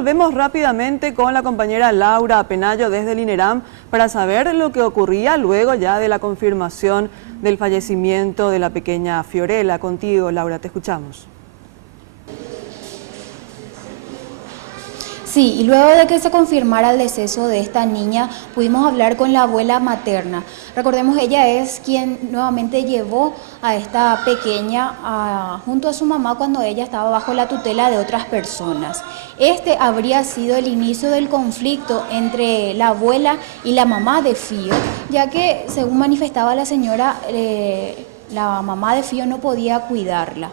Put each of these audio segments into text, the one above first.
Volvemos rápidamente con la compañera Laura Penayo desde el INERAM para saber lo que ocurría luego ya de la confirmación del fallecimiento de la pequeña Fiorella. Contigo, Laura, te escuchamos. Sí, y luego de que se confirmara el deceso de esta niña, pudimos hablar con la abuela materna. Recordemos, ella es quien nuevamente llevó a esta pequeña junto a su mamá cuando ella estaba bajo la tutela de otras personas. Este habría sido el inicio del conflicto entre la abuela y la mamá de Fío, ya que, según manifestaba la señora, la mamá de Fío no podía cuidarla.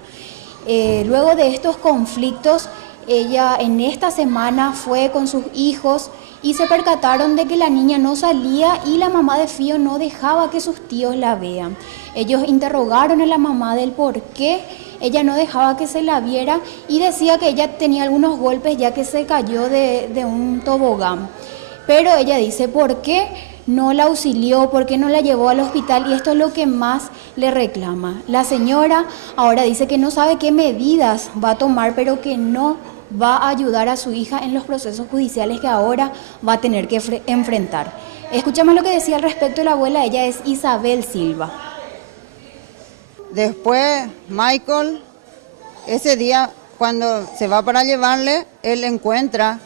Luego de estos conflictos, ella en esta semana fue con sus hijos y se percataron de que la niña no salía y la mamá de Fío no dejaba que sus tíos la vean. Ellos interrogaron a la mamá del por qué ella no dejaba que se la viera y decía que ella tenía algunos golpes ya que se cayó de un tobogán. Pero ella dice, ¿por qué no la auxilió? ¿Por qué no la llevó al hospital? Y esto es lo que más le reclama. La señora ahora dice que no sabe qué medidas va a tomar, pero que no va a ayudar a su hija en los procesos judiciales que ahora va a tener que enfrentar. Escuchamos lo que decía al respecto de la abuela. Ella es Isabel Silva. Después, Michael, ese día, cuando se va para llevarle, él encuentra,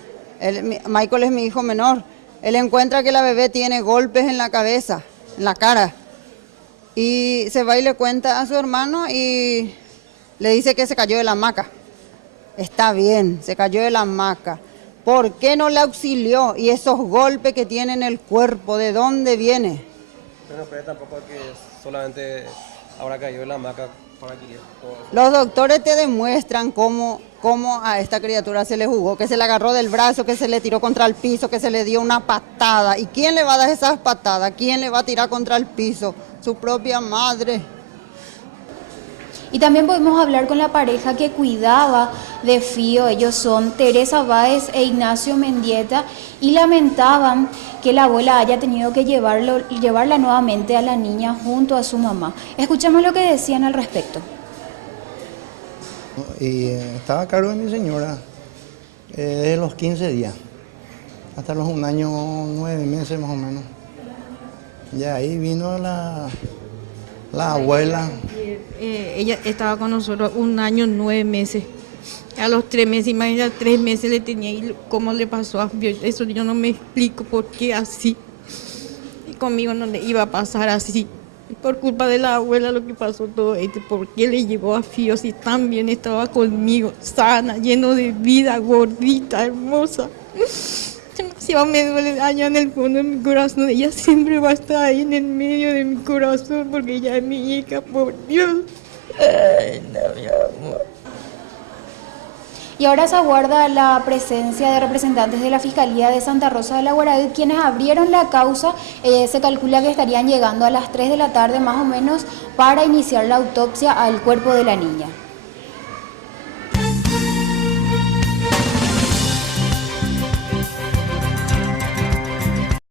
Michael es mi hijo menor, él encuentra que la bebé tiene golpes en la cabeza, en la cara, y se va y le cuenta a su hermano y le dice que se cayó de la hamaca. Está bien, se cayó de la hamaca. ¿Por qué no la auxilió? Y esos golpes que tiene en el cuerpo, ¿de dónde viene? Pero tampoco es que solamente ahora cayó de la hamaca para que todo eso. Los doctores te demuestran cómo a esta criatura se le jugó, que se le agarró del brazo, que se le tiró contra el piso, que se le dio una patada. ¿Y quién le va a dar esas patadas? ¿Quién le va a tirar contra el piso? Su propia madre. Y también podemos hablar con la pareja que cuidaba de Fío. Ellos son Teresa Báez e Ignacio Mendieta y lamentaban que la abuela haya tenido que llevarla nuevamente a la niña junto a su mamá. Escuchemos lo que decían al respecto. Y estaba a cargo de mi señora desde los 15 días, hasta los 1 año 9 meses más o menos. Y ahí vino la abuela. Ella estaba con nosotros 1 año 9 meses. A los 3 meses, imagínate, 3 meses le tenía y cómo le pasó a Fío. Eso yo no me explico por qué así. Y conmigo no le iba a pasar así. Por culpa de la abuela lo que pasó todo esto. ¿Por qué le llevó a Fío si tan bien estaba conmigo? Sana, lleno de vida, gordita, hermosa. Demasiado me duele daño en el fondo de mi corazón. Ella siempre va a estar ahí en el medio de mi corazón porque ella es mi hija, por Dios. Ay, no, mi amor. Y ahora se aguarda la presencia de representantes de la Fiscalía de Santa Rosa de la Guaraí, quienes abrieron la causa. Se calcula que estarían llegando a las 3 de la tarde más o menos para iniciar la autopsia al cuerpo de la niña.